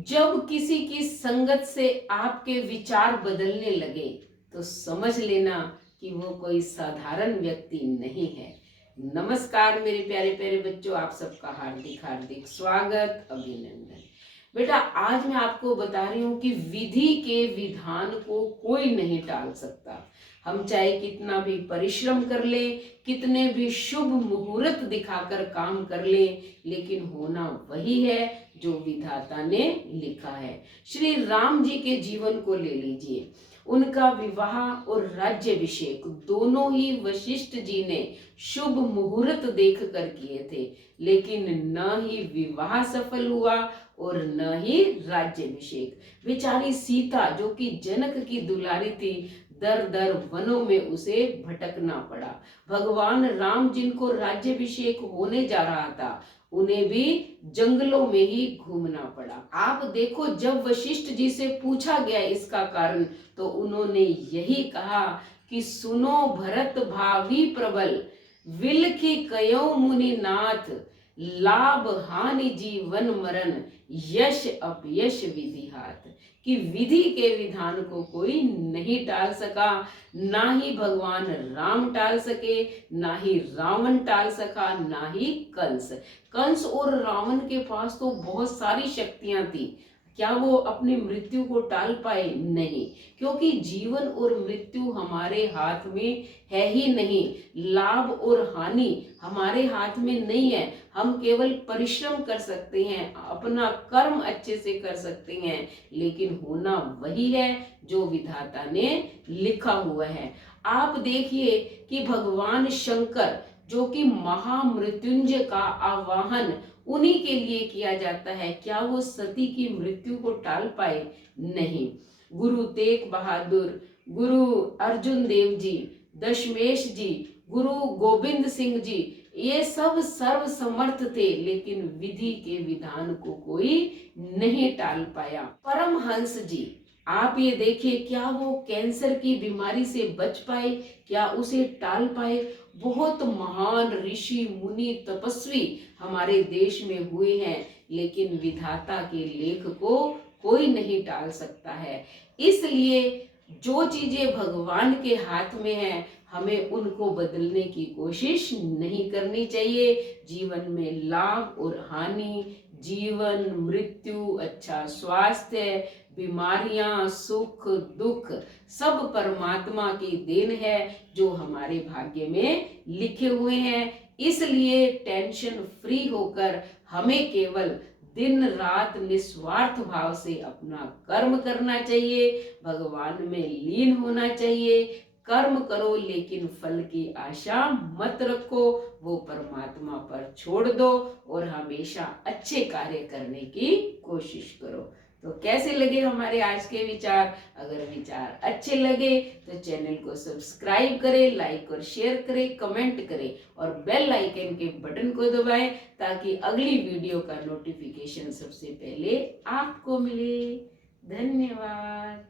जब किसी की संगत से आपके विचार बदलने लगे तो समझ लेना कि वो कोई साधारण व्यक्ति नहीं है। नमस्कार मेरे प्यारे प्यारे बच्चों, आप सबका हार्दिक हार्दिक स्वागत, अभिनंदन। बेटा, आज मैं आपको बता रही हूँ कि विधि के विधान को कोई नहीं टाल सकता। हम चाहे कितना भी परिश्रम कर ले, कितने भी शुभ मुहूर्त दिखाकर काम कर ले, लेकिन होना वही है जो विधाता ने लिखा है। श्री राम जी के जीवन को ले लीजिए। उनका विवाह और राज्यभिषेक दोनों ही वशिष्ठ जी ने शुभ मुहूर्त देख कर किए थे, लेकिन न ही विवाह सफल हुआ और न ही राज्यभिषेक। बेचारी सीता, जो कि जनक की दुलारी थी, दर दर वनों में उसे भटकना पड़ा। भगवान राम जिनको राज्यभिषेक होने जा रहा था, उन्हें भी जंगलों में ही घूमना पड़ा। आप देखो, जब वशिष्ठ जी से पूछा गया इसका कारण, तो उन्होंने यही कहा कि सुनो भरत भावी प्रबल, विलखी कयो मुनिनाथ, लाभ हानि जीवन मरण, यश अपयश विधि हाथ। कि विधि के विधान को कोई नहीं टाल सका, ना ही भगवान राम टाल सके, ना ही रावण टाल सका, ना ही कंस। कंस और रावण के पास तो बहुत सारी शक्तियां थी, क्या वो अपनी मृत्यु को टाल पाए? नहीं, क्योंकि जीवन और मृत्यु हमारे हाथ में है ही नहीं। लाभ और हानि हमारे हाथ में नहीं है। हम केवल परिश्रम कर सकते हैं, अपना कर्म अच्छे से कर सकते हैं, लेकिन होना वही है जो विधाता ने लिखा हुआ है। आप देखिए कि भगवान शंकर, जो कि महामृत्युंजय का आवाहन उन्हीं के लिए किया जाता है, क्या वो सती की मृत्यु को टाल पाए? नहीं। गुरु तेग बहादुर, गुरु अर्जुन देव जी, दशमेश जी, गुरु गोविंद सिंह जी, ये सब सर्व समर्थ थे, लेकिन विधि के विधान को कोई नहीं टाल पाया। परमहंस जी, आप ये देखिए, क्या वो कैंसर की बीमारी से बच पाए? क्या उसे टाल पाए? बहुत महान ऋषि मुनि तपस्वी हमारे देश में हुए हैं, लेकिन विधाता के लेख को कोई नहीं टाल सकता है। इसलिए जो चीजें भगवान के हाथ में है, हमें उनको बदलने की कोशिश नहीं करनी चाहिए। जीवन में लाभ और हानि, जीवन मृत्यु, अच्छा स्वास्थ्य, बीमारियां, सुख दुख, सब परमात्मा की देन है, जो हमारे भाग्य में लिखे हुए हैं। इसलिए टेंशन फ्री होकर हमें केवल दिन रात निस्वार्थ भाव से अपना कर्म करना चाहिए, भगवान में लीन होना चाहिए। कर्म करो, लेकिन फल की आशा मत रखो, वो परमात्मा पर छोड़ दो और हमेशा अच्छे कार्य करने की कोशिश करो। तो कैसे लगे हमारे आज के विचार? अगर विचार अच्छे लगे तो चैनल को सब्सक्राइब करें, लाइक और शेयर करें, कमेंट करें और बेल आइकन के बटन को दबाएं, ताकि अगली वीडियो का नोटिफिकेशन सबसे पहले आपको मिले। धन्यवाद।